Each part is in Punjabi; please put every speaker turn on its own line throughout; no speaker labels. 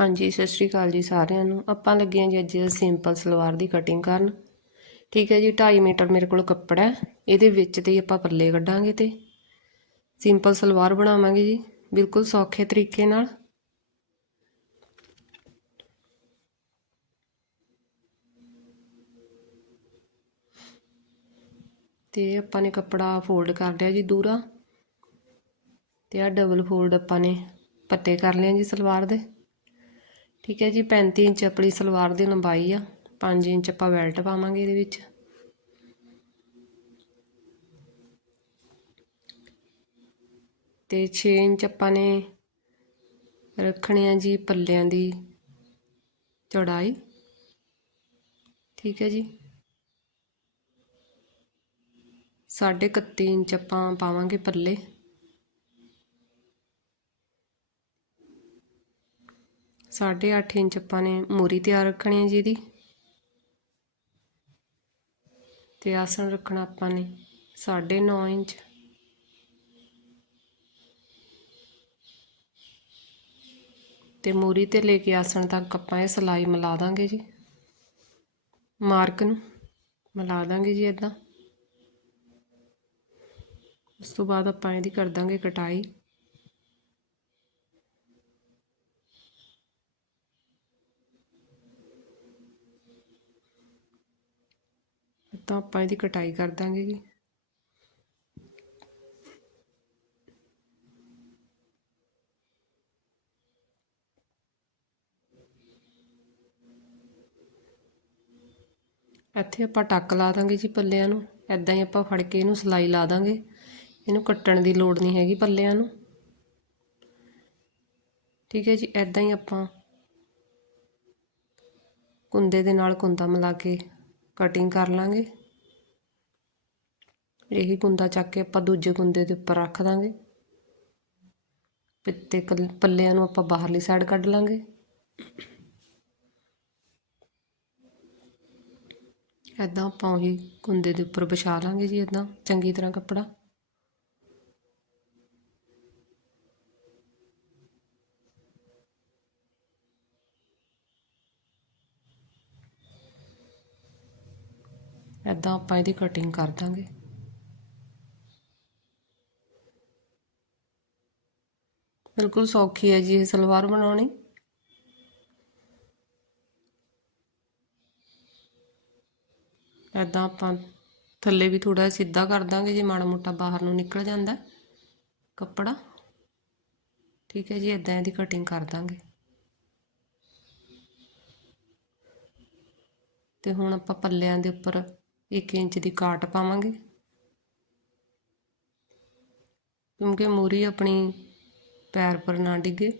ਹਾਂਜੀ, ਸਤਿ ਸ਼੍ਰੀ ਅਕਾਲ ਜੀ ਸਾਰਿਆਂ ਨੂੰ। ਆਪਾਂ ਲੱਗੇ ਹਾਂ ਜੀ ਅੱਜ ਸਿੰਪਲ ਸਲਵਾਰ ਦੀ ਕਟਿੰਗ ਕਰਨ। ਠੀਕ ਹੈ ਜੀ 2.5 ਮੀਟਰ ਮੇਰੇ ਕੋਲ ਕੱਪੜਾ ਹੈ। ਇਹਦੇ ਵਿੱਚ ਤੇ ਹੀ ਆਪਾਂ ਪੱਲੇ ਕੱਢਾਂਗੇ ਤੇ। ਸਿੰਪਲ ਸਲਵਾਰ ਬਣਾਵਾਂਗੇ ਜੀ, ਬਿਲਕੁਲ ਸੌਖੇ ਤਰੀਕੇ ਨਾਲ। ਤੇ ਆਪਾਂ ਨੇ ਕੱਪੜਾ ਫੋਲਡ ਕਰ ਲਿਆ ਜੀ ਦੂਰਾ। ਤੇ ਆ ਡਬਲ ਫੋਲਡ ਆਪਾਂ ਨੇ ਪੱਤੇ ਕਰ ਲਿਆ ਜੀ ਸਲਵਾਰ ਦੇ। ਠੀਕ ਹੈ ਜੀ 35 ਇੰਚ ਆਪਣੀ ਸਲਵਾਰ ਦੀ ਲੰਬਾਈ ਆ 5 ਇੰਚ ਆਪਾਂ ਬੈਲਟ ਪਾਵਾਂਗੇ ਇਹਦੇ ਵਿੱਚ। ਤੇ 6 ਇੰਚ ਆਪਾਂ ਨੇ ਰੱਖਣੇ ਆ ਜੀ ਪੱਲਿਆਂ ਦੀ ਚੌੜਾਈ। ਠੀਕ ਹੈ ਜੀ। ਸਾਢੇ 31 ਇੰਚ ਆਪਾਂ ਪਾਵਾਂਗੇ ਪੱਲੇ। ਸਾਢੇ 8 ਇੰਚ ਆਪਾਂ ਨੇ ਮੋਰੀ ਤਿਆਰ ਰੱਖਣੀ ਹੈ ਜੀ ਇਹਦੀ। ਤੇ ਆਸਣ ਰੱਖਣਾ ਆਪਾਂ ਨੇ ਸਾਢੇ 9 ਇੰਚ। ਤੇ ਮੋਰੀ ਤੇ ਲੈ ਕੇ ਆਸਣ ਤੱਕ ਆਪਾਂ ਇਹ ਸਲਾਈ ਮਿਲਾ ਦਾਂਗੇ ਜੀ। ਮਾਰਕ ਨੂੰ ਮਿਲਾ ਦਾਂਗੇ ਜੀ ਇਦਾਂ ਉਸ ਤੋਂ ਬਾਅਦ ਆਪਾਂ ਇਹਦੀ ਕਰ ਦਾਂਗੇ ਕਟਾਈ। ਤਾਂ ਆਪਾਂ ਇਹਦੀ ਕਟਾਈ ਕਰ ਦਾਂਗੇ ਜੀ। ਇੱਥੇ ਆਪਾਂ ਟੱਕ ਲਾ ਦਾਂਗੇ ਜੀ ਪੱਲਿਆਂ ਨੂੰ। ਐਦਾਂ ਹੀ ਆਪਾਂ ਫੜ ਕੇ ਇਹਨੂੰ ਸਲਾਈ ਲਾ ਦਾਂਗੇ। ਇਹਨੂੰ ਕੱਟਣ ਦੀ ਲੋੜ ਨਹੀਂ ਹੈਗੀ ਪੱਲਿਆਂ ਨੂੰ। ਠੀਕ ਹੈ ਜੀ ਐਦਾਂ ਹੀ ਆਪਾਂ ਕੁੰਦੇ ਦੇ ਨਾਲ ਕੁੰਦਾ ਮਿਲਾ ਕੇ ਕਟਿੰਗ ਕਰ ਲਾਂਗੇ। ਇਹੀ ਕੁੰਦਾ ਚੱਕ ਕੇ ਆਪਾਂ ਦੂਜੇ ਕੁੰਦੇ ਦੇ ਉੱਪਰ ਰੱਖ ਦਾਂਗੇ। ਪਿੱਤੇ ਪੱਲਿਆਂ ਨੂੰ ਆਪਾਂ ਬਾਹਰਲੀ ਸਾਈਡ ਕੱਢ ਲਾਂਗੇ। ਐਦਾਂ ਆਪਾਂ ਉਹੀ ਕੁੰਦੇ ਦੇ ਉੱਪਰ ਵਿਛਾ ਲਾਂਗੇ ਜੀ ਐਦਾਂ ਚੰਗੀ ਤਰ੍ਹਾਂ ਕੱਪੜਾ। ਐਦਾਂ ਆਪਾਂ ਇਹਦੀ ਕਟਿੰਗ ਕਰ ਦਾਂਗੇ। ਬਿਲਕੁਲ ਸੌਖੀ ਹੈ ਜੀ ਇਹ ਸਲਵਾਰ ਬਣਾਉਣੀ। ਐਦਾਂ ਆਪਾਂ ਥੱਲੇ ਵੀ ਥੋੜਾ ਸਿੱਧਾ ਕਰ ਦਾਂਗੇ ਜੇ ਮਾੜਾ ਮੋਟਾ ਬਾਹਰ ਨੂੰ ਨਿਕਲ ਜਾਂਦਾ ਕੱਪੜਾ। ਠੀਕ ਹੈ ਜੀ ਐਦਾਂ ਇਹਦੀ ਕਟਿੰਗ ਕਰ ਦਾਂਗੇ। ਤੇ ਹੁਣ ਆਪਾਂ ਪੱਲਿਆਂ ਦੇ ਉੱਪਰ 1 ਇੰਚ ਦੀ ਕਾਟ ਪਾਵਾਂਗੇ। ਕਿਉਂਕਿ ਮੂਰੀ ਆਪਣੀ ਪੈਰ ਪਰ ਨਾ ਡਿੱਗੇ।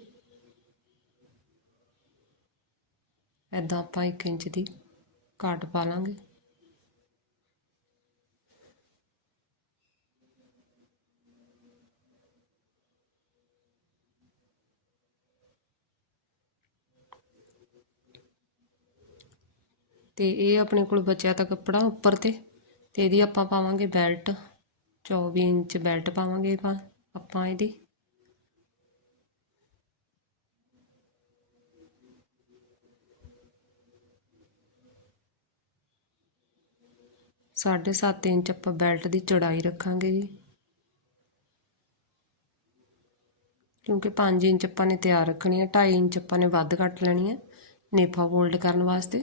ਐਦਾਂ ਆਪਾਂ 1 ਇੰਚ ਦੀ ਕਾਟ ਪਾ ਲਾਂਗੇ। ਤੇ ਇਹ ਆਪਣੇ ਕੋਲ ਬਚਿਆ ਤਾਂ ਕੱਪੜਾ ਉੱਪਰ ਤੇ ਤੇ ਇਹਦੀ ਆਪਾਂ ਪਾਵਾਂਗੇ ਬੈਲਟ 24 ਇੰਚ ਬੈਲਟ ਪਾਵਾਂਗੇ ਆਪਾਂ ਇਹਦੀ। ਸਾਢੇ ਸੱਤ ਇੰਚ ਆਪਾਂ ਬੈਲਟ ਦੀ ਚੌੜਾਈ ਰੱਖਾਂਗੇ ਜੀ। ਕਿਉਂਕਿ 5 ਇੰਚ ਆਪਾਂ ਨੇ ਤਿਆਰ ਰੱਖਣੀ ਹੈ 2.5 ਇੰਚ ਆਪਾਂ ਨੇ ਵੱਧ ਕੱਟ ਲੈਣੀ ਹੈ ਨੇਫਾ ਫੋਲਡ ਕਰਨ ਵਾਸਤੇ।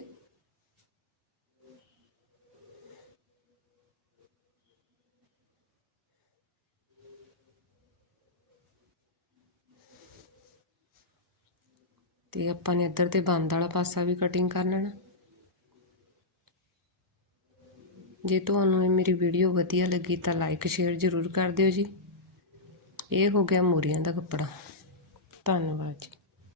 ਤੇ ਆਪਾਂ ਨੇ ਇੱਧਰ ਤੇ ਬੰਦ ਵਾਲਾ ਪਾਸਾ ਵੀ ਕਟਿੰਗ ਕਰ ਲੈਣਾ। ਜੇ ਤੁਹਾਨੂੰ ਇਹ ਮੇਰੀ ਵੀਡੀਓ ਵਧੀਆ ਲੱਗੀ ਤਾਂ ਲਾਈਕ ਸ਼ੇਅਰ ਜ਼ਰੂਰ ਕਰ ਦਿਓ ਜੀ। ਇਹ ਹੋ ਗਿਆ ਮੋਰੀਆਂ ਦਾ ਕੱਪੜਾ। ਧੰਨਵਾਦ ਜੀ।